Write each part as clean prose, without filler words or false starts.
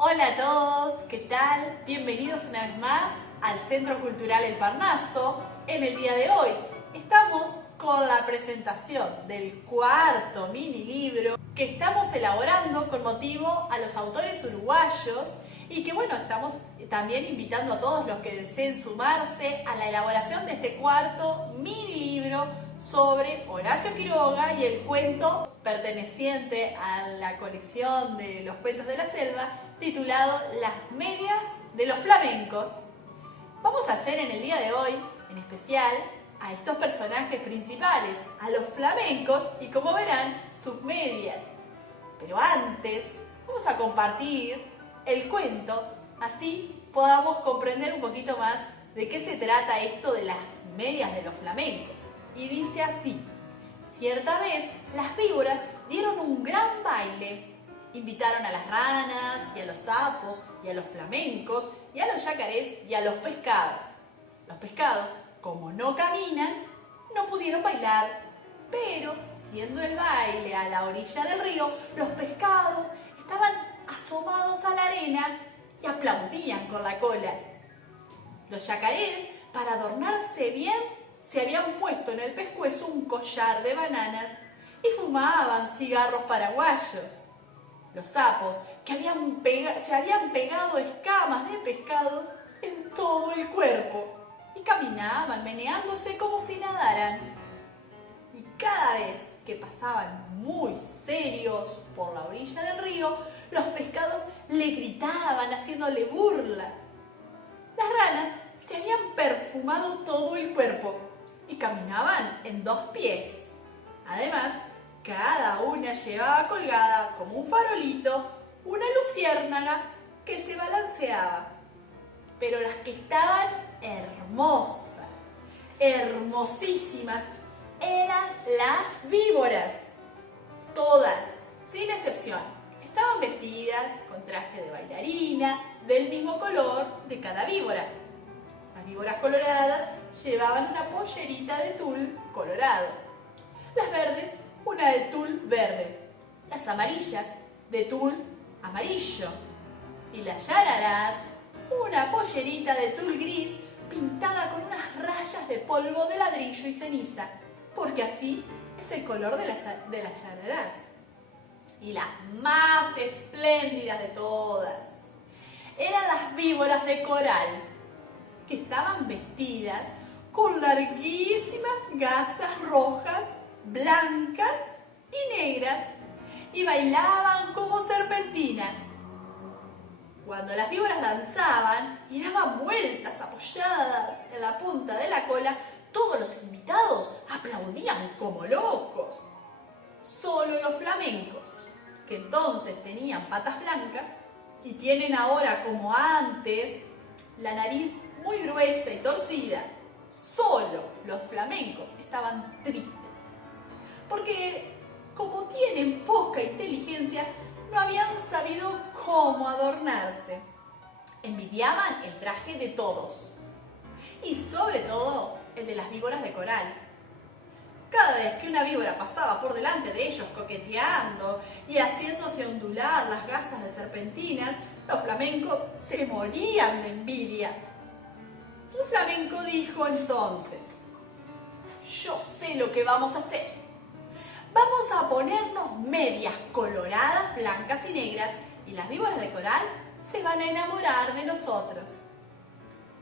Hola a todos, ¿qué tal? Bienvenidos una vez más al Centro Cultural El Parnaso. En el día de hoy estamos con la presentación del cuarto mini libro que estamos elaborando con motivo a los autores uruguayos y que bueno, estamos también invitando a todos los que deseen sumarse a la elaboración de este cuarto mini libro sobre Horacio Quiroga y el cuento perteneciente a la colección de los cuentos de la selva titulado Las medias de los flamencos. Vamos a hacer en el día de hoy, en especial, a estos personajes principales, a los flamencos y como verán, sus medias. Pero antes, vamos a compartir el cuento, así podamos comprender un poquito más de qué se trata esto de las medias de los flamencos. Y dice así: cierta vez las víboras dieron un gran baile. Invitaron a las ranas y a los sapos y a los flamencos y a los yacarés y a los pescados. Los pescados, como no caminan, no pudieron bailar, pero siendo el baile a la orilla del río, los pescados estaban asomados a la arena y aplaudían con la cola. Los yacarés, para adornarse bien, se habían puesto en el pescuezo un collar de bananas y fumaban cigarros paraguayos. Los sapos, que se habían pegado escamas de pescados en todo el cuerpo y caminaban meneándose como si nadaran. Y cada vez que pasaban muy serios por la orilla del río, los pescados le gritaban haciéndole burla. Las ranas se habían perfumado todo el cuerpo y caminaban en 2 pies. Además, cada una llevaba colgada como un farolito una luciérnaga que se balanceaba. Pero las que estaban hermosas, hermosísimas, eran las víboras. Todas, sin excepción, estaban vestidas con traje de bailarina del mismo color de cada víbora. Las víboras coloradas llevaban una pollerita de tul colorado. Las verdes, una de tul verde. Las amarillas, de tul amarillo. Y las yararás, una pollerita de tul gris pintada con unas rayas de polvo de ladrillo y ceniza, porque así es el color de las yararás. Y las más espléndidas de todas eran las víboras de coral, que estaban vestidas con larguísimas gasas rojas, blancas y negras y bailaban como serpentinas. Cuando las víboras danzaban y daban vueltas apoyadas en la punta de la cola, todos los invitados aplaudían como locos. Solo los flamencos, que entonces tenían patas blancas y tienen ahora como antes la nariz muy gruesa y torcida, solo los flamencos estaban tristes, porque como tienen poca inteligencia, no habían sabido cómo adornarse. Envidiaban el traje de todos, y sobre todo el de las víboras de coral. Cada vez que una víbora pasaba por delante de ellos coqueteando y haciéndose ondular las gasas de serpentinas, los flamencos se morían de envidia. Un flamenco dijo entonces: yo sé lo que vamos a hacer. Vamos a ponernos medias coloradas, blancas y negras, y las víboras de coral se van a enamorar de nosotros.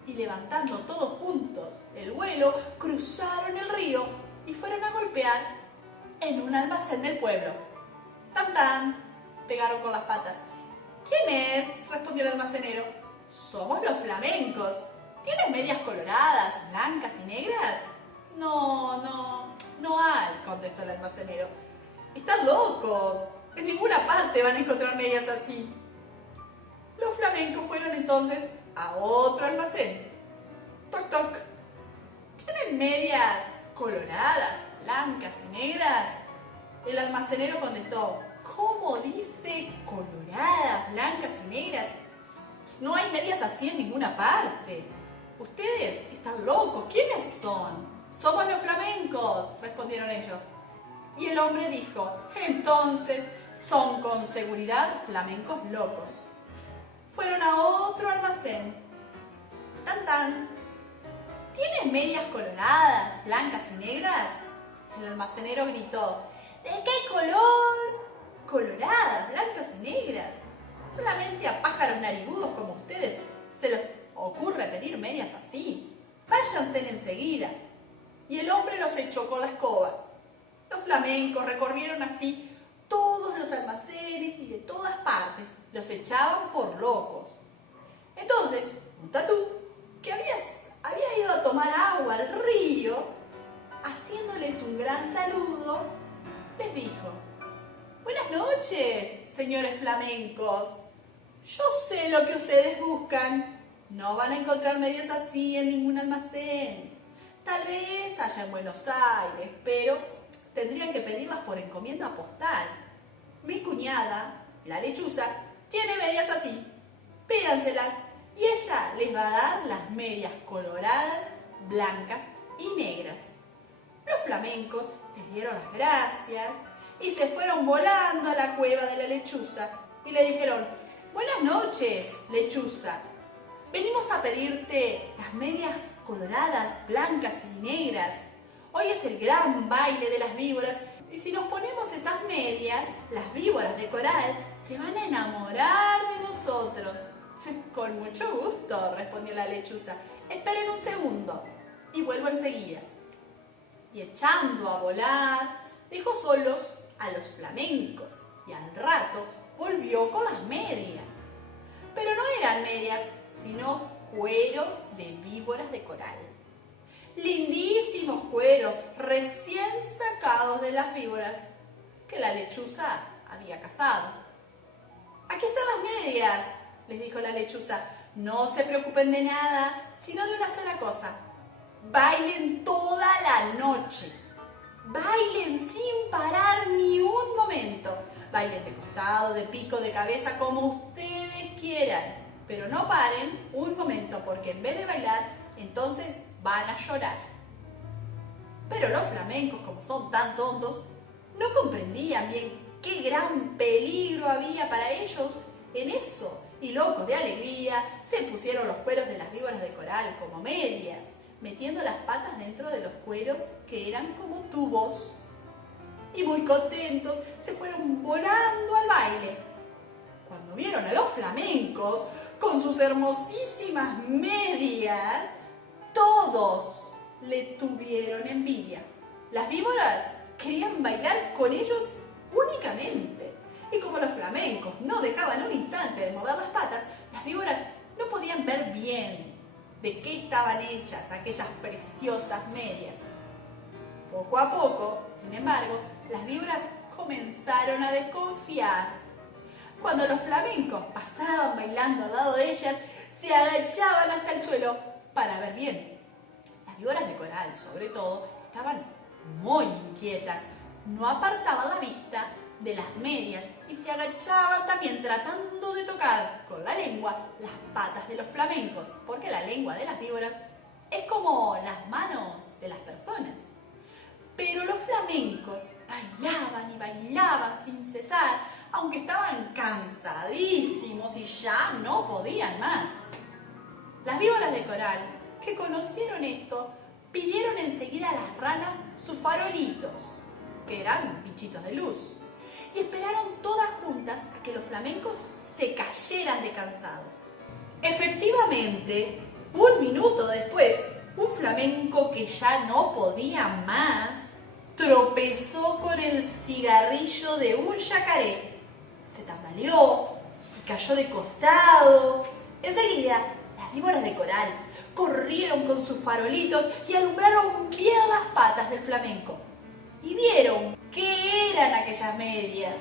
Y levantando todos juntos el vuelo, cruzaron el río y fueron a golpear en un almacén del pueblo. ¡Tan, tan! Pegaron con las patas. ¿Quién es?, respondió el almacenero. Somos los flamencos. ¿Tienes medias coloradas, blancas y negras? No hay, contestó el almacenero. Están locos. En ninguna parte van a encontrar medias así. Los flamencos fueron entonces a otro almacén. Toc, toc. ¿Tienen medias coloradas, blancas y negras? El almacenero contestó: ¿cómo dice coloradas, blancas y negras? No hay medias así en ninguna parte. Ustedes están locos. ¿Quiénes son? Somos los flamencos, respondieron ellos. Y el hombre dijo: entonces son con seguridad flamencos locos. fueron a otro almacén. ¡Tan, tan! ¿Tienes medias coloradas, blancas y negras? El almacenero gritó. ¿De qué color? Coloradas, blancas y negras. Solamente a pájaros narigudos como ustedes se les ocurre pedir medias así. Váyanse enseguida. Y el hombre los echó con la escoba. Los flamencos recorrieron así todos los almacenes y de todas partes los echaban por locos. Entonces, un tatú, que había ido a tomar agua al río, haciéndoles un gran saludo, les dijo: Buenas noches, señores flamencos. Yo sé lo que ustedes buscan. No van a encontrar medias así en ningún almacén. Tal vez haya en Buenos Aires, pero tendrían que pedirlas por encomienda postal. Mi cuñada, la lechuza, tiene medias así. Pídanselas y ella les va a dar las medias coloradas, blancas y negras. Los flamencos les dieron las gracias y se fueron volando a la cueva de la lechuza y le dijeron: Buenas noches, lechuza. Venimos a pedirte las medias coloradas, blancas y negras. Hoy es el gran baile de las víboras y si nos ponemos esas medias, las víboras de coral se van a enamorar de nosotros. Con mucho gusto, respondió la lechuza. Esperen un segundo y vuelvo enseguida. Y echando a volar, dejó solos a los flamencos y al rato volvió con las medias. Pero no eran medias, sino cueros de víboras de coral. Lindísimos cueros recién sacados de las víboras que la lechuza había cazado. Aquí están las medias, les dijo la lechuza. No se preocupen de nada, sino de una sola cosa. Bailen toda la noche. Bailen sin parar ni un momento. Bailen de costado, de pico, de cabeza, como ustedes quieran. Pero no paren un momento, porque en vez de bailar, entonces van a llorar. Pero los flamencos, como son tan tontos, no comprendían bien qué gran peligro había para ellos en eso. Y locos de alegría, se pusieron los cueros de las víboras de coral como medias, metiendo las patas dentro de los cueros que eran como tubos. Y muy contentos se fueron volando al baile. Cuando vieron a los flamencos con sus hermosísimas medias, todos le tuvieron envidia. Las víboras querían bailar con ellos únicamente. Y como los flamencos no dejaban un instante de mover las patas, las víboras no podían ver bien de qué estaban hechas aquellas preciosas medias. Poco a poco, sin embargo, las víboras comenzaron a desconfiar. Cuando los flamencos pasaban bailando al lado de ellas, se agachaban hasta el suelo para ver bien. Las víboras de coral, sobre todo, estaban muy inquietas. No apartaban la vista de las medias y se agachaban también tratando de tocar con la lengua las patas de los flamencos, porque la lengua de las víboras es como las manos de las personas. Pero los flamencos bailaban y bailaban sin cesar, aunque estaban cansadísimos y ya no podían más. Las víboras de coral, que conocieron esto, pidieron enseguida a las ranas sus farolitos, que eran bichitos de luz, y esperaron todas juntas a que los flamencos se cayeran de cansados. Efectivamente, un minuto después, un flamenco que ya no podía más tropezó con el cigarrillo de un yacaré. Se tambaleó y cayó de costado. Enseguida, las víboras de coral corrieron con sus farolitos y alumbraron bien las patas del flamenco. Y vieron qué eran aquellas medias.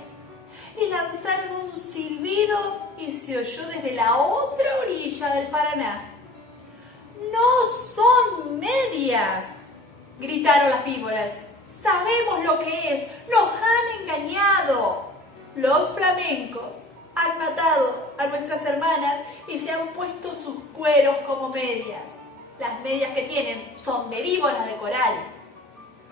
Y lanzaron un silbido y se oyó desde la otra orilla del Paraná. ¡No son medias!, gritaron las víboras. ¡Sabemos lo que es! ¡Nos han engañado! Los flamencos han matado a nuestras hermanas y se han puesto sus cueros como medias. Las medias que tienen son de víboras de coral.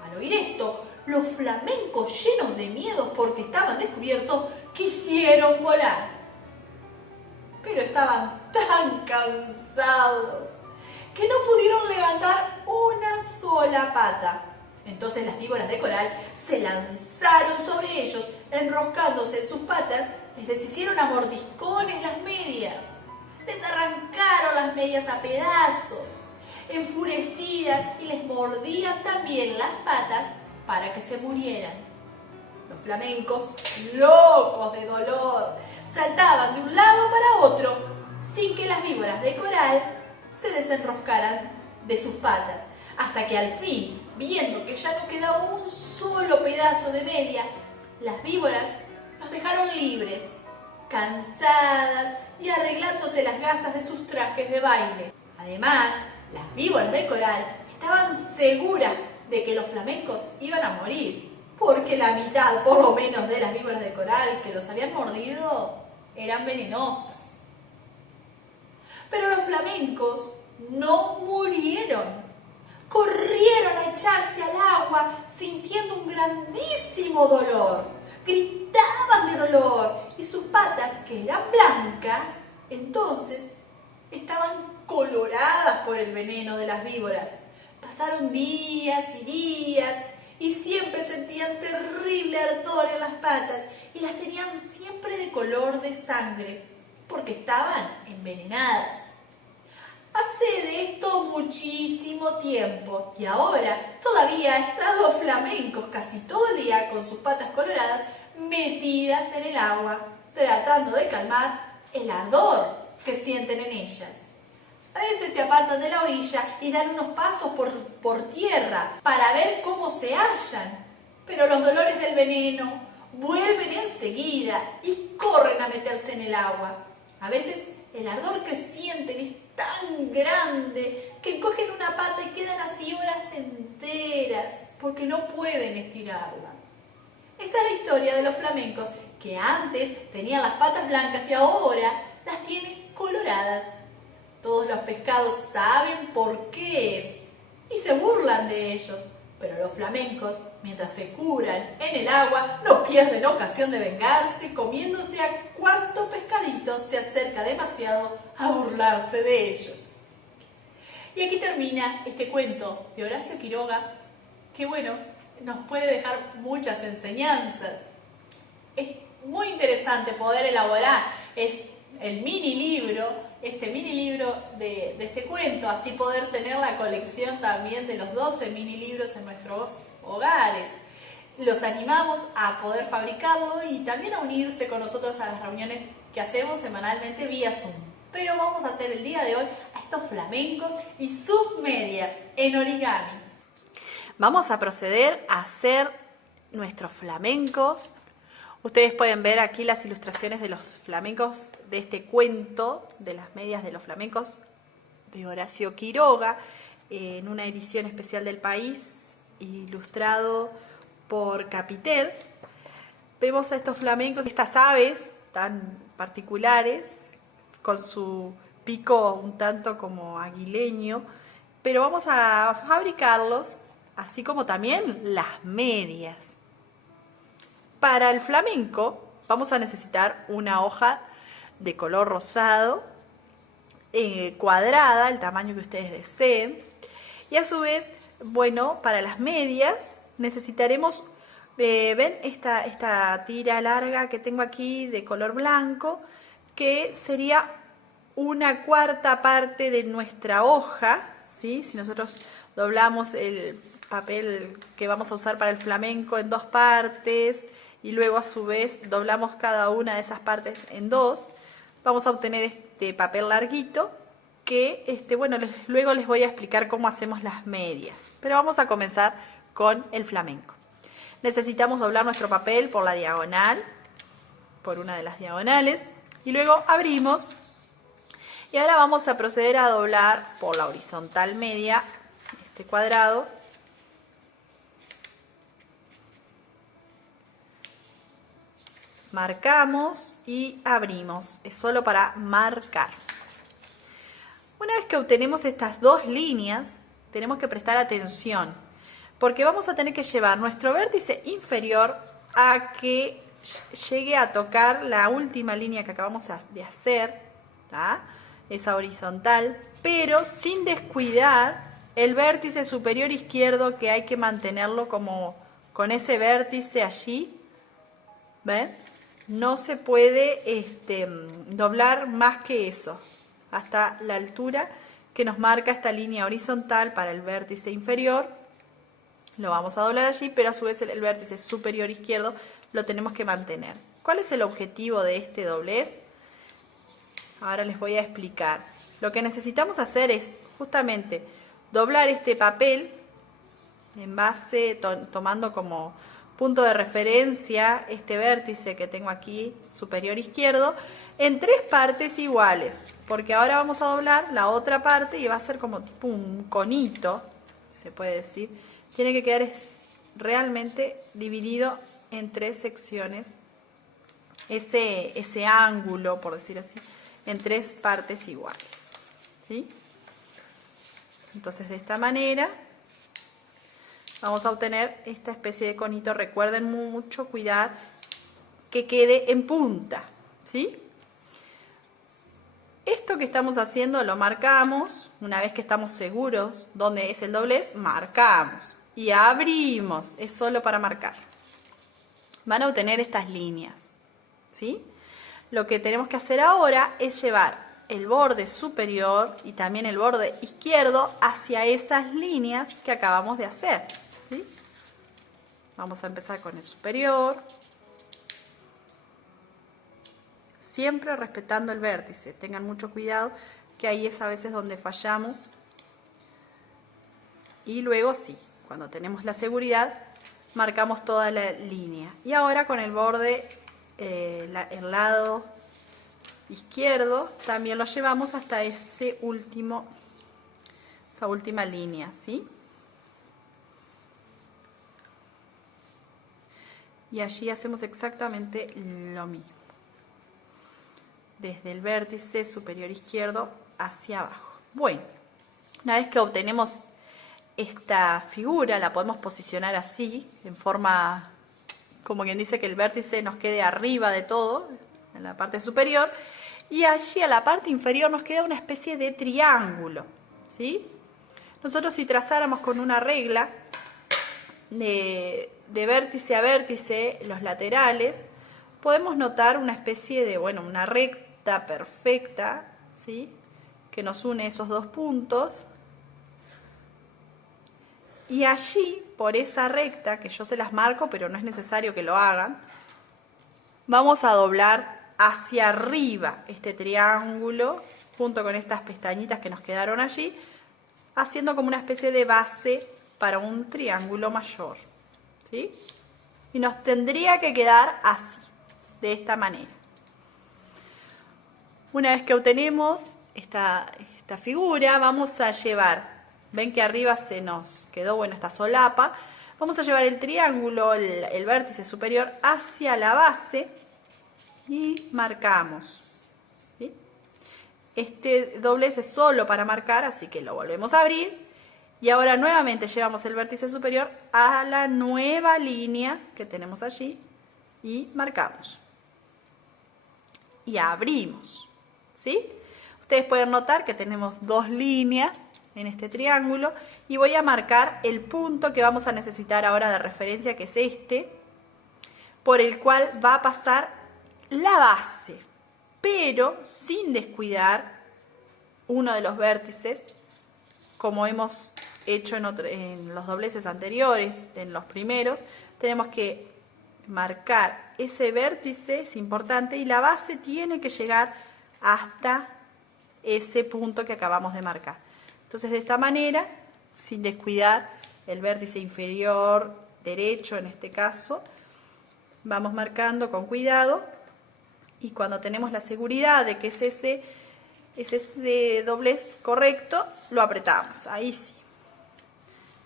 Al oír esto, los flamencos, llenos de miedo porque estaban descubiertos, quisieron volar. Pero estaban tan cansados que no pudieron levantar una sola pata. Entonces las víboras de coral se lanzaron sobre ellos, enroscándose en sus patas, les deshicieron a mordiscones las medias, les arrancaron las medias a pedazos, enfurecidas, y les mordían también las patas para que se murieran. Los flamencos, locos de dolor, saltaban de un lado para otro sin que las víboras de coral se desenroscaran de sus patas, hasta que al fin, viendo que ya no quedaba un solo pedazo de media, las víboras los dejaron libres, cansadas y arreglándose las gasas de sus trajes de baile. Además, las víboras de coral estaban seguras de que los flamencos iban a morir, porque la mitad, por lo menos, de las víboras de coral que los habían mordido eran venenosas. Pero los flamencos no murieron. Corrieron a echarse al agua sintiendo un grandísimo dolor. Gritaban de dolor y sus patas, que eran blancas, entonces estaban coloradas por el veneno de las víboras. Pasaron días y días y siempre sentían terrible ardor en las patas y las tenían siempre de color de sangre porque estaban envenenadas. Hace de esto muchísimo tiempo y ahora todavía están los flamencos casi todo el día con sus patas coloradas metidas en el agua, tratando de calmar el ardor que sienten en ellas. A veces se apartan de la orilla y dan unos pasos por tierra para ver cómo se hallan, pero los dolores del veneno vuelven enseguida y corren a meterse en el agua. A veces el ardor que sienten es tan grande que cogen una pata y quedan así horas enteras porque no pueden estirarla. Esta es la historia de los flamencos, que antes tenían las patas blancas y ahora las tienen coloradas. Todos los pescados saben por qué es y se burlan de ellos, pero los flamencos, mientras se curan en el agua, no pierden ocasión de vengarse comiéndose a cuanto pescadito se acerca demasiado a burlarse de ellos. Y aquí termina este cuento de Horacio Quiroga, que bueno, nos puede dejar muchas enseñanzas. Es muy interesante poder elaborar el mini libro de este cuento, así poder tener la colección también de los 12 mini libros en nuestros hogares. Los animamos a poder fabricarlo y también a unirse con nosotros a las reuniones que hacemos semanalmente vía Zoom. Pero vamos a hacer el día de hoy a estos flamencos y sus medias en origami. Vamos a proceder a hacer nuestro flamenco. Ustedes pueden ver aquí las ilustraciones de los flamencos de este cuento, de las medias de los flamencos de Horacio Quiroga, en una edición especial del País, ilustrado por Capitel. Vemos a estos flamencos, estas aves tan particulares, con su pico un tanto como aguileño, pero vamos a fabricarlos, así como también las medias. Para el flamenco vamos a necesitar una hoja de color rosado, cuadrada, el tamaño que ustedes deseen. Y a su vez, bueno, para las medias necesitaremos, ven esta tira larga que tengo aquí de color blanco, que sería una cuarta parte de nuestra hoja, ¿sí? Si nosotros doblamos el papel que vamos a usar para el flamenco en dos partes y luego a su vez doblamos cada una de esas partes en dos, vamos a obtener este papel larguito que, bueno, luego les voy a explicar cómo hacemos las medias. Pero vamos a comenzar con el flamenco. Necesitamos doblar nuestro papel por la diagonal, por una de las diagonales, y luego abrimos. Y ahora vamos a proceder a doblar por la horizontal media este cuadrado. Marcamos y abrimos, es solo para marcar. Una vez que obtenemos estas dos líneas, tenemos que prestar atención, porque vamos a tener que llevar nuestro vértice inferior a que llegue a tocar la última línea que acabamos de hacer, ¿tá? Esa horizontal, pero sin descuidar el vértice superior izquierdo, que hay que mantenerlo como con ese vértice allí, ¿ven? No se puede doblar más que eso, hasta la altura que nos marca esta línea horizontal para el vértice inferior. Lo vamos a doblar allí, pero a su vez el vértice superior izquierdo lo tenemos que mantener. ¿Cuál es el objetivo de este doblez? Ahora les voy a explicar. Lo que necesitamos hacer es justamente doblar este papel en base, tomando como punto de referencia este vértice que tengo aquí superior izquierdo, en 3 partes iguales, porque ahora vamos a doblar la otra parte y va a ser como tipo un conito, se puede decir. Tiene que quedar realmente dividido en 3 secciones, ese ángulo, por decir así, en 3 partes iguales, ¿sí? Entonces, de esta manera vamos a obtener esta especie de conito. Recuerden mucho cuidar que quede en punta, ¿sí? Esto que estamos haciendo lo marcamos. Una vez que estamos seguros dónde es el doblez, marcamos y abrimos. Es solo para marcar. Van a obtener estas líneas, ¿sí? Lo que tenemos que hacer ahora es llevar el borde superior y también el borde izquierdo hacia esas líneas que acabamos de hacer, ¿sí? Vamos a empezar con el superior, siempre respetando el vértice. Tengan mucho cuidado, que ahí es a veces donde fallamos. Y luego sí, cuando tenemos la seguridad, marcamos toda la línea. Y ahora con el borde, el lado izquierdo, también lo llevamos hasta esa última línea, ¿sí? Y allí hacemos exactamente lo mismo, desde el vértice superior izquierdo hacia abajo. Bueno, una vez que obtenemos esta figura, la podemos posicionar así, en forma, como quien dice, que el vértice nos quede arriba de todo, en la parte superior, y allí a la parte inferior nos queda una especie de triángulo, ¿sí? Nosotros, si trazáramos con una regla de vértice a vértice los laterales, podemos notar una especie de, bueno, una recta perfecta, ¿sí?, que nos une esos 2 puntos. Y allí, por esa recta, que yo se las marco, pero no es necesario que lo hagan, vamos a doblar hacia arriba este triángulo, junto con estas pestañitas que nos quedaron allí, haciendo como una especie de base para un triángulo mayor, ¿sí? Y nos tendría que quedar así, de esta manera. Una vez que obtenemos esta figura, vamos a llevar, ven que arriba se nos quedó, bueno, esta solapa, vamos a llevar el triángulo, el vértice superior, hacia la base y marcamos, ¿sí? Este doblez es solo para marcar, así que lo volvemos a abrir. Y ahora nuevamente llevamos el vértice superior a la nueva línea que tenemos allí y marcamos. Y abrimos, ¿sí? Ustedes pueden notar que tenemos 2 líneas en este triángulo y voy a marcar el punto que vamos a necesitar ahora de referencia, que es este, por el cual va a pasar la base, pero sin descuidar uno de los vértices, como hemos hecho en los dobleces anteriores, en los primeros. Tenemos que marcar ese vértice, es importante, y la base tiene que llegar hasta ese punto que acabamos de marcar. Entonces, de esta manera, sin descuidar el vértice inferior derecho, en este caso, vamos marcando con cuidado, y cuando tenemos la seguridad de que es ese doblez correcto, lo apretamos, ahí sí.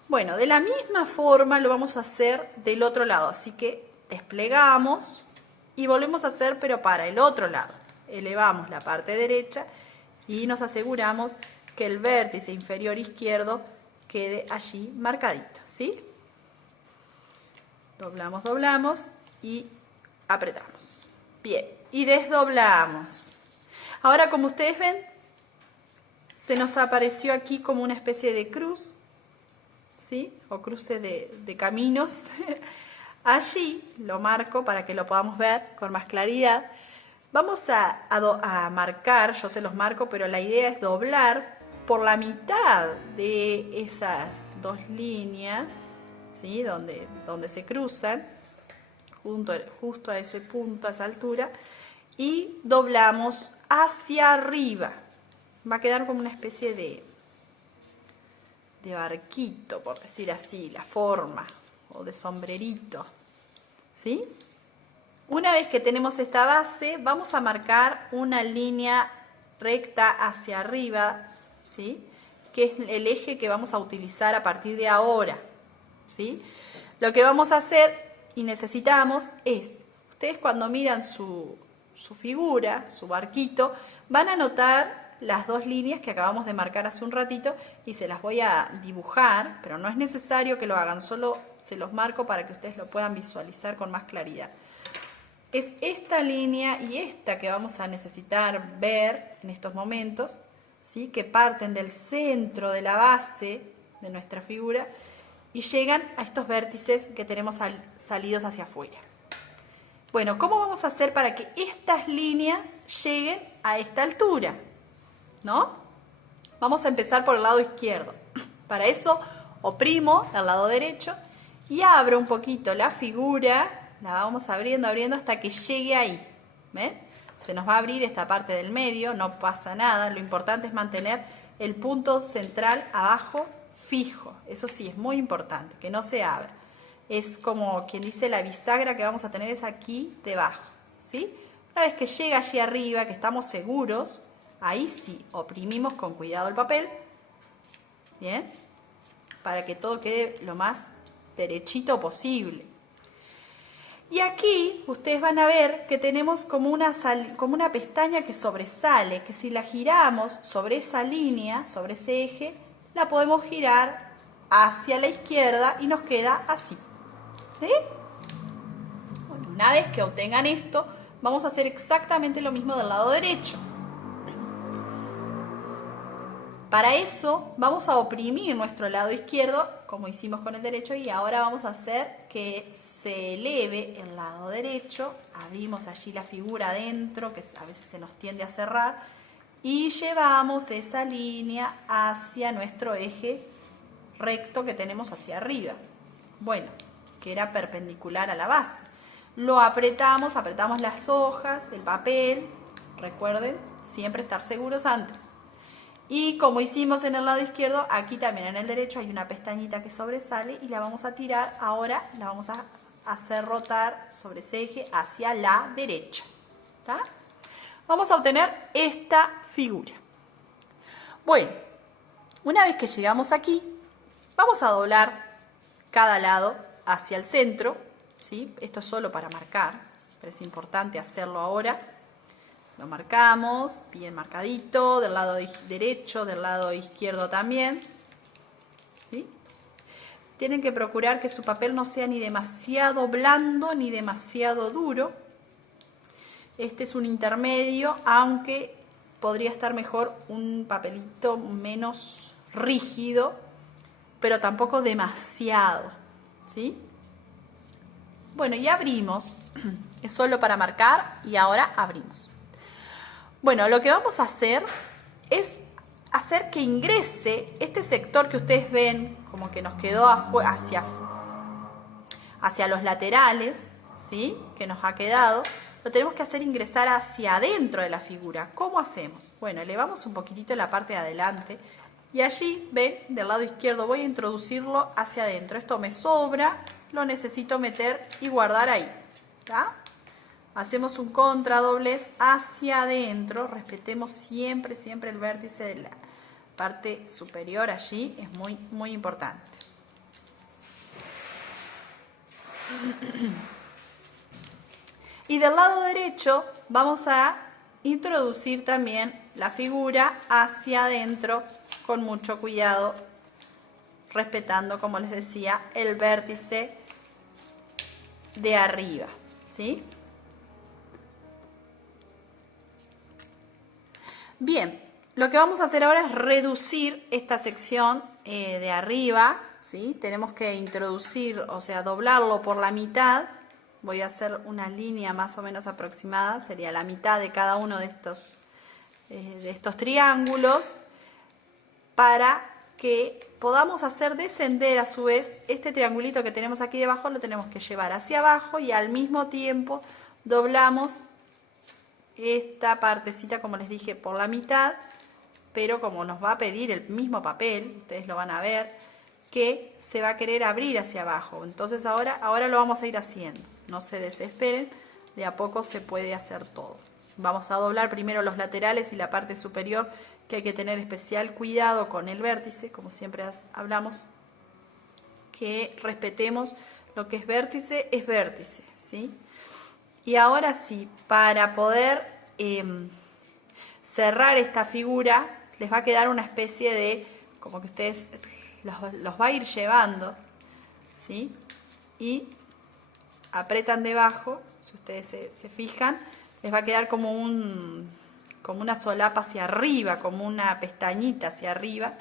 Bueno, de la misma forma lo vamos a hacer del otro lado, así que desplegamos y volvemos a hacer, pero para el otro lado. Elevamos la parte derecha y nos aseguramos que el vértice inferior izquierdo quede allí marcadito, ¿sí? Doblamos, doblamos y apretamos. Bien, y desdoblamos. Ahora, como ustedes ven, se nos apareció aquí como una especie de cruz, ¿sí? O cruce de caminos. Allí lo marco para que lo podamos ver con más claridad. Vamos a marcar, yo se los marco, pero la idea es doblar por la mitad de esas dos líneas, ¿sí? Donde se cruzan, justo a ese punto, a esa altura, y doblamos hacia arriba. Va a quedar como una especie de barquito, por decir así, la forma, o de sombrerito, ¿sí? Una vez que tenemos esta base, vamos a marcar una línea recta hacia arriba, ¿sí? Que es el eje que vamos a utilizar a partir de ahora, ¿sí? Lo que vamos a hacer y necesitamos es, ustedes cuando miran su figura, su barquito, van a notar las dos líneas que acabamos de marcar hace un ratito y se las voy a dibujar, pero no es necesario que lo hagan, solo se los marco para que ustedes lo puedan visualizar con más claridad. Es esta línea y esta que vamos a necesitar ver en estos momentos, ¿sí? Que parten del centro de la base de nuestra figura y llegan a estos vértices que tenemos salidos hacia afuera. Bueno, ¿cómo vamos a hacer para que estas líneas lleguen a esta altura? ¿No? Vamos a empezar por el lado izquierdo. Para eso oprimo el lado derecho y abro un poquito la figura, la vamos abriendo hasta que llegue ahí. ¿Ven? Se nos va a abrir esta parte del medio, no pasa nada, lo importante es mantener el punto central abajo fijo, eso sí, es muy importante, que no se abra. Es como quien dice, la bisagra que vamos a tener es aquí debajo, ¿sí? Una vez que llega allí arriba, que estamos seguros, ahí sí, oprimimos con cuidado el papel, ¿bien? Para que todo quede lo más derechito posible. Y aquí ustedes van a ver que tenemos como una pestaña que sobresale, que si la giramos sobre esa línea, sobre ese eje, la podemos girar hacia la izquierda y nos queda así. ¿Sí? Bueno, una vez que obtengan esto, vamos a hacer exactamente lo mismo del lado derecho. Para eso vamos a oprimir nuestro lado izquierdo, como hicimos con el derecho, y ahora vamos a hacer que se eleve el lado derecho. Abrimos allí la figura adentro, que a veces se nos tiende a cerrar, y llevamos esa línea hacia nuestro eje recto que tenemos hacia arriba. Bueno, que era perpendicular a la base. Lo apretamos las hojas, el papel, recuerden, siempre estar seguros antes. Y como hicimos en el lado izquierdo, aquí también en el derecho hay una pestañita que sobresale y la vamos a tirar, ahora la vamos a hacer rotar sobre ese eje hacia la derecha. ¿Tá? Vamos a obtener esta figura. Bueno, una vez que llegamos aquí, vamos a doblar cada lado hacia el centro, ¿sí? Esto es solo para marcar, pero es importante hacerlo ahora. Lo marcamos, bien marcadito, del lado derecho, del lado izquierdo también. ¿Sí? Tienen que procurar que su papel no sea ni demasiado blando ni demasiado duro. Este es un intermedio, aunque podría estar mejor un papelito menos rígido, pero tampoco demasiado. ¿Sí? Bueno, y abrimos. Es solo para marcar y ahora abrimos. Bueno, lo que vamos a hacer es hacer que ingrese este sector que ustedes ven como que nos quedó hacia los laterales, ¿sí? Que nos ha quedado. Lo tenemos que hacer ingresar hacia adentro de la figura. ¿Cómo hacemos? Bueno, elevamos un poquitito la parte de adelante y allí, ven, del lado izquierdo voy a introducirlo hacia adentro. Esto me sobra, lo necesito meter y guardar ahí, ¿tá? Hacemos un contradoblez hacia adentro, respetemos siempre el vértice de la parte superior allí, es muy importante. Y del lado derecho vamos a introducir también la figura hacia adentro con mucho cuidado, respetando, como les decía, el vértice de arriba, ¿sí? Bien, lo que vamos a hacer ahora es reducir esta sección de arriba, ¿sí? Tenemos que introducir, o sea, doblarlo por la mitad. Voy a hacer una línea más o menos aproximada, sería la mitad de cada uno de estos triángulos, para que podamos hacer descender a su vez este triangulito que tenemos aquí debajo, lo tenemos que llevar hacia abajo y al mismo tiempo doblamos esta partecita, como les dije, por la mitad, pero como nos va a pedir el mismo papel, ustedes lo van a ver, que se va a querer abrir hacia abajo. Entonces ahora lo vamos a ir haciendo. No se desesperen, de a poco se puede hacer todo. Vamos a doblar primero los laterales y la parte superior, que hay que tener especial cuidado con el vértice, como siempre hablamos, que respetemos lo que es vértice, ¿sí? Y ahora sí, para poder cerrar esta figura, les va a quedar una especie de, como que ustedes los va a ir llevando, ¿sí? Y apretan debajo, si ustedes se fijan, les va a quedar como una solapa hacia arriba, como una pestañita hacia arriba.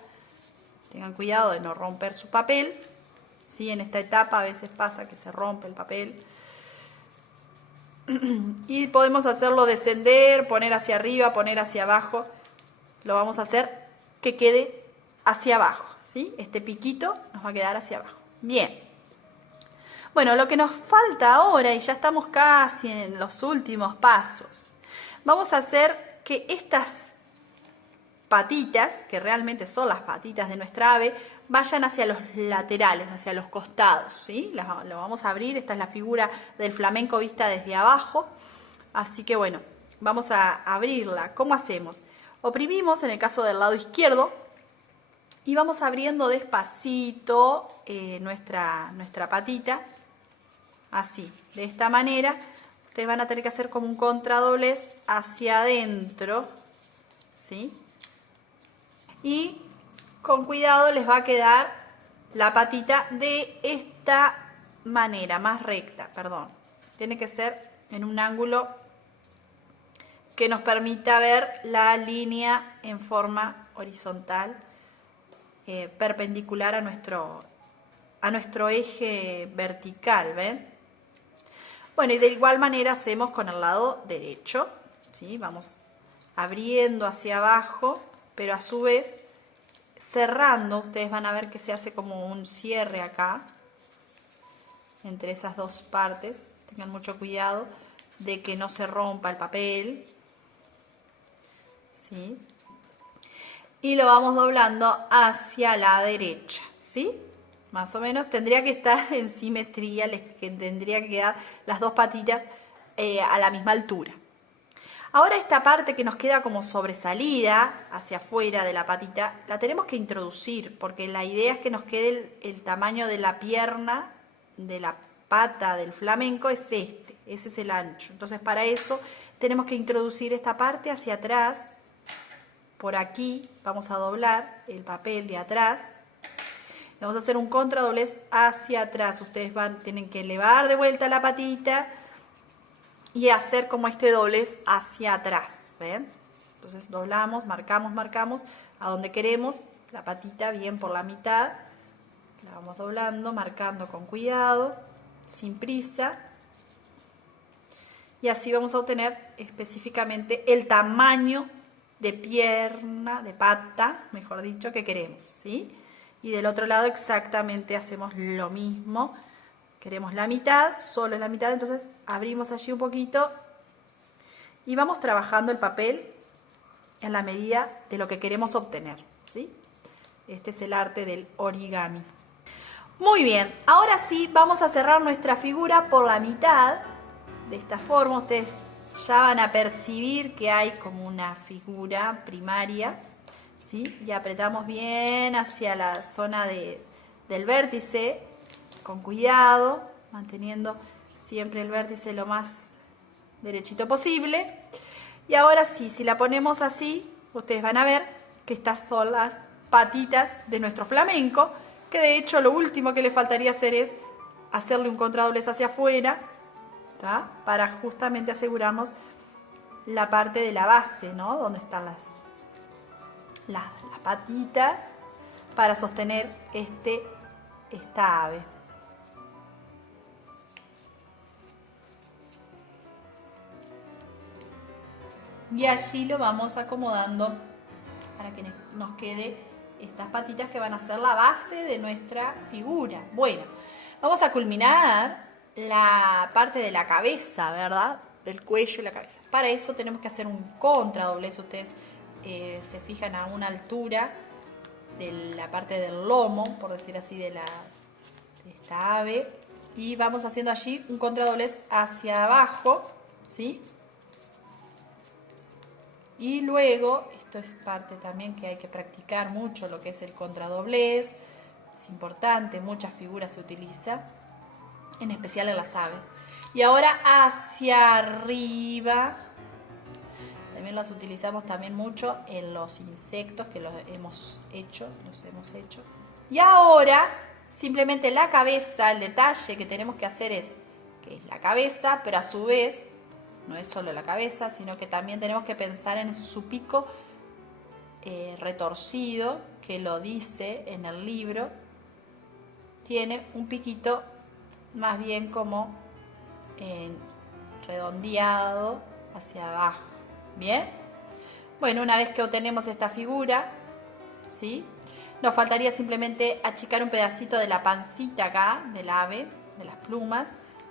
Tengan cuidado de no romper su papel, ¿sí? En esta etapa a veces pasa que se rompe el papel. Y podemos hacerlo descender, poner hacia arriba, poner hacia abajo. Lo vamos a hacer que quede hacia abajo, ¿sí? Este piquito nos va a quedar hacia abajo. Bien. Bueno, lo que nos falta ahora, y ya estamos casi en los últimos pasos, vamos a hacer que estas patitas, que realmente son las patitas de nuestra ave, vayan hacia los laterales, hacia los costados, ¿sí? Lo vamos a abrir, esta es la figura del flamenco vista desde abajo, así que bueno, vamos a abrirla. ¿Cómo hacemos? Oprimimos en el caso del lado izquierdo y vamos abriendo despacito nuestra patita, así, de esta manera. Ustedes van a tener que hacer como un contradoblez hacia adentro, ¿sí? Y con cuidado les va a quedar la patita de esta manera, más recta, perdón. Tiene que ser en un ángulo que nos permita ver la línea en forma horizontal, perpendicular a nuestro eje vertical, ¿ven? Bueno, y de igual manera hacemos con el lado derecho, ¿sí? Vamos abriendo hacia abajo, pero a su vez cerrando. Ustedes van a ver que se hace como un cierre acá entre esas dos partes. Tengan mucho cuidado de que no se rompa el papel, ¿sí? Y lo vamos doblando hacia la derecha, ¿sí? Más o menos tendría que estar en simetría, que tendría que quedar las dos patitas a la misma altura. Ahora esta parte que nos queda como sobresalida hacia afuera de la patita, la tenemos que introducir, porque la idea es que nos quede el tamaño de la pierna, de la pata del flamenco, es ese es el ancho. Entonces para eso tenemos que introducir esta parte hacia atrás. Por aquí vamos a doblar el papel de atrás. Vamos a hacer un contradoblez hacia atrás. Ustedes tienen que elevar de vuelta la patita y hacer como este doblez hacia atrás, ¿ven? Entonces doblamos, marcamos a donde queremos, la patita bien por la mitad, la vamos doblando, marcando con cuidado, sin prisa, y así vamos a obtener específicamente el tamaño de pierna, de pata, mejor dicho, que queremos, ¿sí? Y del otro lado exactamente hacemos lo mismo. Queremos la mitad, solo la mitad, entonces abrimos allí un poquito y vamos trabajando el papel en la medida de lo que queremos obtener, ¿sí? Este es el arte del origami. Muy bien, ahora sí vamos a cerrar nuestra figura por la mitad. De esta forma ustedes ya van a percibir que hay como una figura primaria, ¿sí? Y apretamos bien hacia la zona del vértice, con cuidado, manteniendo siempre el vértice lo más derechito posible. Y ahora sí, si la ponemos así, ustedes van a ver que estas son las patitas de nuestro flamenco, que de hecho lo último que le faltaría hacer es hacerle un contradoblez hacia afuera, ¿tá? Para justamente asegurarnos la parte de la base, ¿no? Donde están las patitas para sostener esta ave. Y allí lo vamos acomodando para que nos quede estas patitas que van a ser la base de nuestra figura. Bueno, vamos a culminar la parte de la cabeza, ¿verdad? Del cuello y la cabeza. Para eso tenemos que hacer un contradoblez. Ustedes se fijan a una altura de la parte del lomo, por decir así, de esta ave. Y vamos haciendo allí un contradoblez hacia abajo, ¿sí? Y luego, esto es parte también que hay que practicar mucho, lo que es el contradoblez. Es importante, muchas figuras se utiliza, en especial en las aves. Y ahora hacia arriba, también las utilizamos también mucho en los insectos que los hemos hecho. Y ahora, simplemente la cabeza, el detalle que tenemos que hacer es la cabeza, pero a su vez, no es solo la cabeza, sino que también tenemos que pensar en su pico retorcido, que lo dice en el libro. Tiene un piquito más bien como redondeado hacia abajo. ¿Bien? Bueno, una vez que obtenemos esta figura, ¿sí? Nos faltaría simplemente achicar un pedacito de la pancita acá, del ave, de las plumas.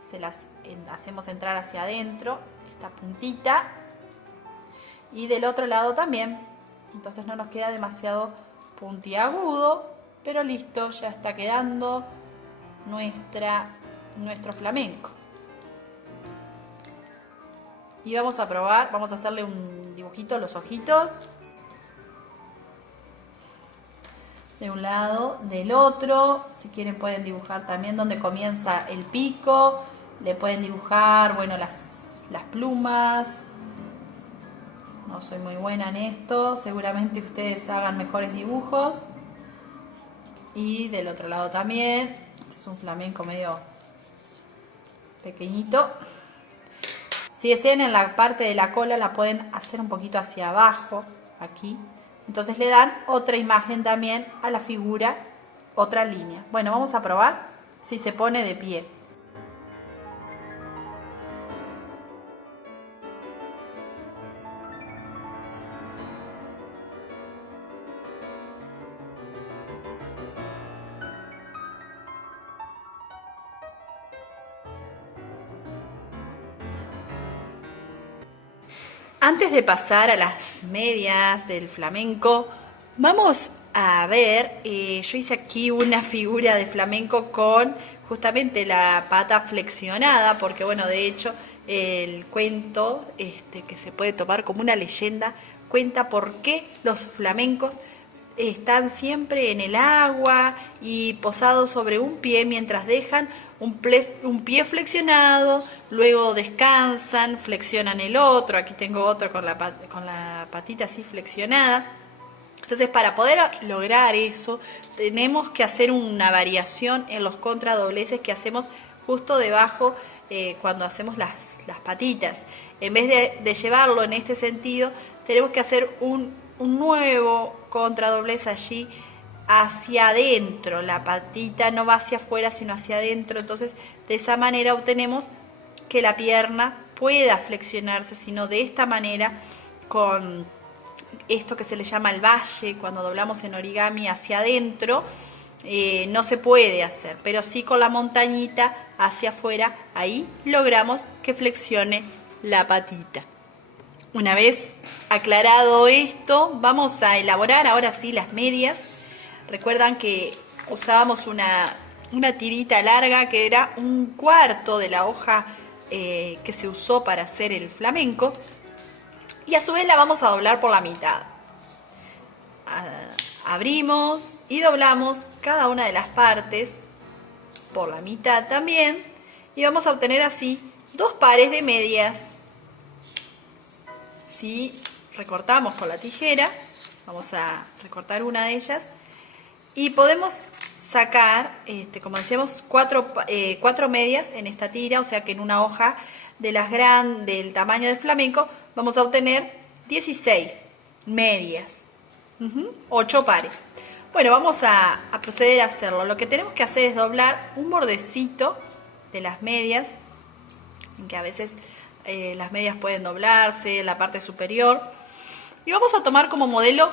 Se las hacemos entrar hacia adentro, esta puntita, y del otro lado también. Entonces no nos queda demasiado puntiagudo, pero listo, ya está quedando nuestro flamenco. Y vamos a probar, vamos a hacerle un dibujito a los ojitos. De un lado, del otro. Si quieren pueden dibujar también donde comienza el pico. Le pueden dibujar, bueno, las plumas. No soy muy buena en esto. Seguramente ustedes hagan mejores dibujos. Y del otro lado también. Este es un flamenco medio pequeñito. Si desean, en la parte de la cola la pueden hacer un poquito hacia abajo, aquí. Entonces le dan otra imagen también a la figura, otra línea. Bueno, vamos a probar si se pone de pie. Antes de pasar a las medias del flamenco, vamos a ver, yo hice aquí una figura de flamenco con justamente la pata flexionada, porque bueno, de hecho el cuento, que se puede tomar como una leyenda, cuenta por qué los flamencos están siempre en el agua y posados sobre un pie mientras dejan un pie flexionado, luego descansan, flexionan el otro. Aquí tengo otro con la patita así flexionada. Entonces, para poder lograr eso, tenemos que hacer una variación en los contradobleces que hacemos justo debajo cuando hacemos las patitas. En vez de llevarlo en este sentido, tenemos que hacer un nuevo contradoblez allí hacia adentro. La patita no va hacia afuera sino hacia adentro. Entonces de esa manera obtenemos que la pierna pueda flexionarse, sino de esta manera, con esto que se le llama el valle, cuando doblamos en origami hacia adentro, no se puede hacer, pero sí con la montañita hacia afuera. Ahí logramos que flexione la patita. Una vez aclarado esto, vamos a elaborar ahora sí las medias. Recuerdan que usábamos una tirita larga que era 1/4 de la hoja que se usó para hacer el flamenco, y a su vez la vamos a doblar por la mitad. Abrimos y doblamos cada una de las partes por la mitad también, y vamos a obtener así 2 pares de medias. Si recortamos con la tijera, vamos a recortar una de ellas y podemos sacar, como decíamos, 4 medias en esta tira, o sea que en una hoja de las del tamaño del flamenco vamos a obtener 16 medias. 8 pares. Bueno, vamos a proceder a hacerlo. Lo que tenemos que hacer es doblar un bordecito de las medias, que a veces las medias pueden doblarse en la parte superior. Y vamos a tomar como modelo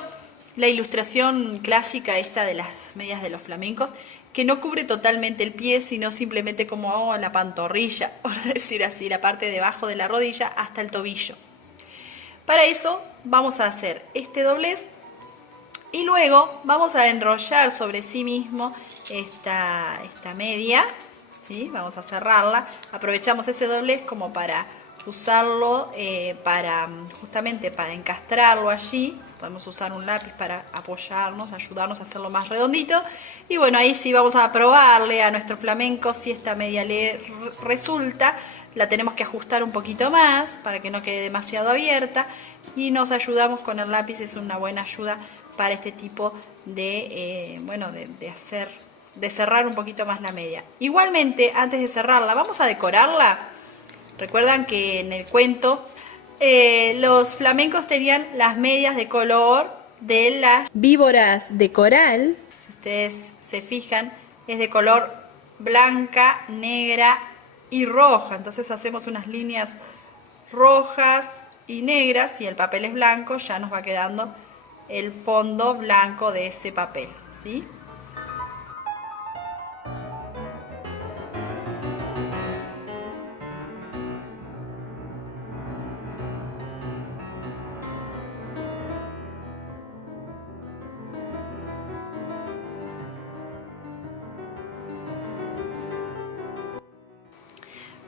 la ilustración clásica esta de las medias de los flamencos, que no cubre totalmente el pie, sino simplemente como la pantorrilla, por decir así, la parte de abajo de la rodilla hasta el tobillo. Para eso vamos a hacer este doblez y luego vamos a enrollar sobre sí mismo esta media, ¿sí? Vamos a cerrarla. Aprovechamos ese doblez como para usarlo, justamente para encastrarlo allí. Podemos usar un lápiz para apoyarnos, ayudarnos a hacerlo más redondito. Y bueno, ahí sí vamos a probarle a nuestro flamenco si esta media le resulta. La tenemos que ajustar un poquito más para que no quede demasiado abierta. Y nos ayudamos con el lápiz, es una buena ayuda para este tipo de, de cerrar un poquito más la media. Igualmente, antes de cerrarla, vamos a decorarla. Recuerdan que en el cuento los flamencos tenían las medias de color de las víboras de coral. Si ustedes se fijan, es de color blanca, negra y roja. Entonces hacemos unas líneas rojas y negras y el papel es blanco, ya nos va quedando el fondo blanco de ese papel, ¿sí?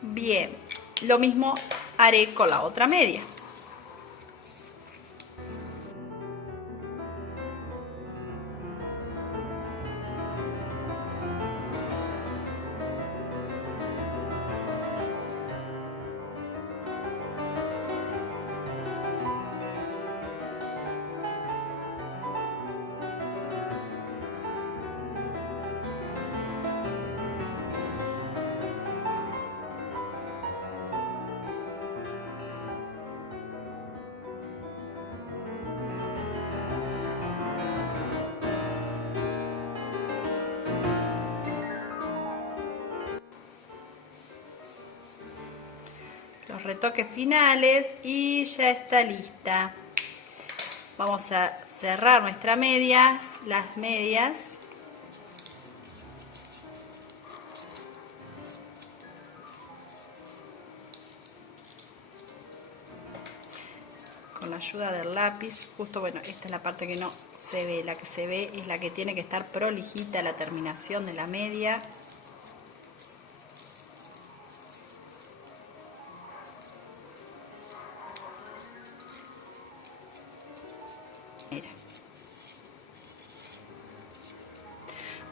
Bien, lo mismo haré con la otra media. Los retoques finales y ya está lista. Vamos a cerrar nuestras medias, las medias. Con la ayuda del lápiz, justo bueno, esta es la parte que no se ve, la que se ve es la que tiene que estar prolijita, la terminación de la media. Mira.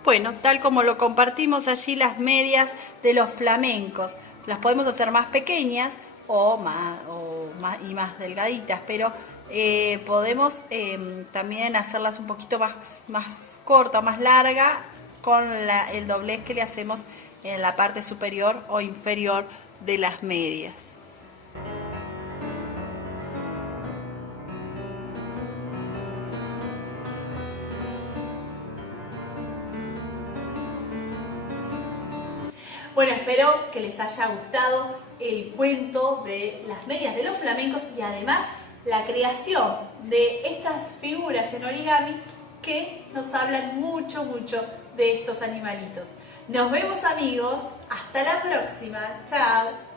Bueno, tal como lo compartimos allí, las medias de los flamencos, las podemos hacer más pequeñas o más delgaditas, pero podemos también hacerlas un poquito más corta, más larga, con el doblez que le hacemos en la parte superior o inferior de las medias. Bueno, espero que les haya gustado el cuento de las medias de los flamencos y además la creación de estas figuras en origami que nos hablan mucho de estos animalitos. Nos vemos, amigos, hasta la próxima. Chao.